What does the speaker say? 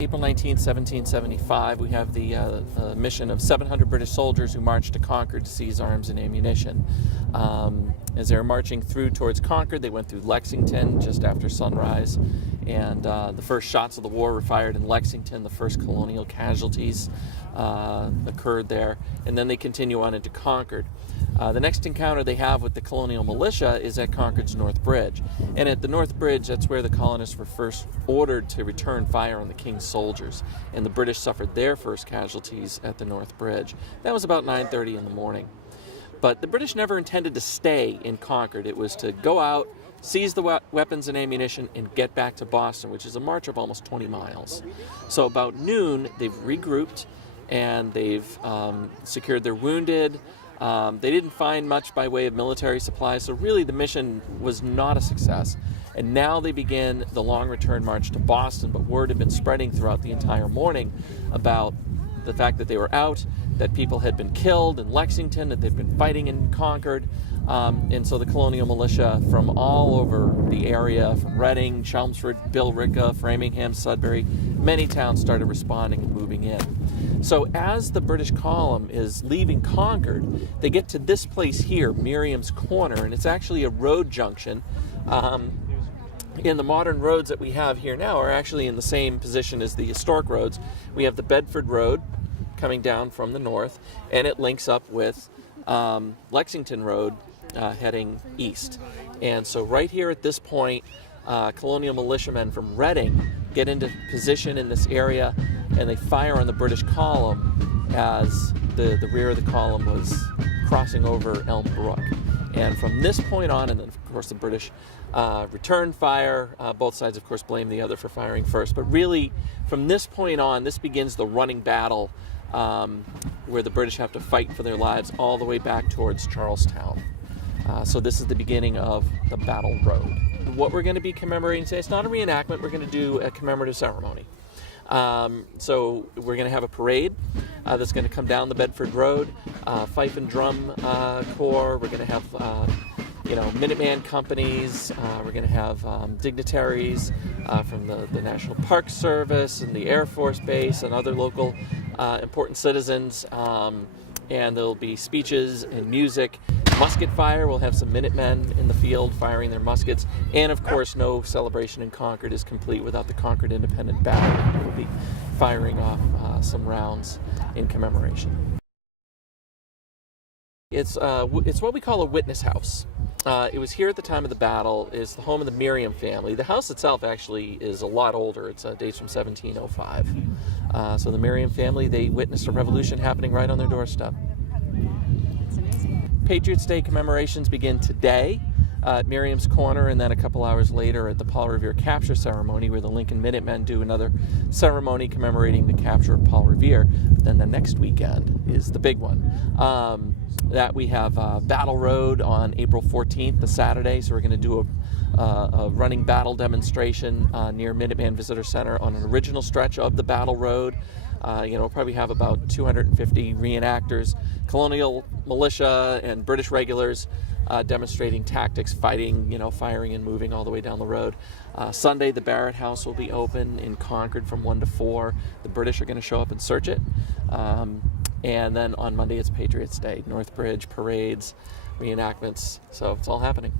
April 19, 1775, we have the mission of 700 British soldiers who marched to Concord to seize arms and ammunition. As they were marching through towards Concord, they went through Lexington just after sunrise, and the first shots of the war were fired in Lexington. The first colonial casualties occurred there, and then they continue on into Concord. The next encounter they have with the colonial militia is at Concord's North Bridge. And at the North Bridge, that's where the colonists were first ordered to return fire on the King's soldiers. And the British suffered their first casualties at the North Bridge. That was about 9:30 in the morning. But the British never intended to stay in Concord. It was to go out, seize the weapons and ammunition, and get back to Boston, which is a march of almost 20 miles. So about noon, they've regrouped, and they've secured their wounded. They didn't find much by way of military supplies, so really the mission was not a success. And now they begin the long return march to Boston, but word had been spreading throughout the entire morning about the fact that they were out, that people had been killed in Lexington, that they'd been fighting in Concord. And so the colonial militia from all over the area, from Reading, Chelmsford, Billerica, Framingham, Sudbury, many towns started responding and moving in. So as the British column is leaving Concord, they get to this place here, Meriam's Corner, and it's actually a road junction. And the modern roads that we have here now are actually in the same position as the historic roads. We have the Bedford Road coming down from the north, and it links up with Lexington Road heading east. And so right here at this point, colonial militiamen from Reading get into position in this area, and they fire on the British column as the rear of the column was crossing over Elm Brook. And from this point on, and then of course the British return fire. Both sides of course blame the other for firing first, but really from this point on, this begins the running battle where the British have to fight for their lives all the way back towards Charlestown. So this is the beginning of the Battle Road. What we're going to be commemorating today, it's not a reenactment, we're going to do a commemorative ceremony. So we're going to have a parade that's going to come down the Bedford Road, fife and drum corps. We're going to have Minuteman companies. We're going to have dignitaries from the National Park Service and the Air Force Base and other local important citizens. And there'll be speeches and music. Musket fire, we'll have some Minutemen in the field firing their muskets. And of course, no celebration in Concord is complete without the Concord Independent Battery. We'll be firing off some rounds in commemoration. It's what we call a witness house. It was here at the time of the battle. It's the home of the Meriam family. The house itself actually is a lot older. It dates from 1705. So the Meriam family, they witnessed a revolution happening right on their doorstep. Patriots Day commemorations begin today at Meriam's Corner, and then a couple hours later at the Paul Revere capture ceremony, where the Lincoln Minutemen do another ceremony commemorating the capture of Paul Revere. Then the next weekend is the big one. That we have Battle Road on April 14th, the Saturday, so we're going to do a running battle demonstration near Minuteman Visitor Center on an original stretch of the Battle Road. We'll probably have about 250 reenactors, colonial militia and British regulars demonstrating tactics, fighting, firing and moving all the way down the road. Sunday, the Barrett House will be open in Concord from 1 to 4. The British are going to show up and search it. And then on Monday, it's Patriots Day. North Bridge, parades, reenactments. So it's all happening.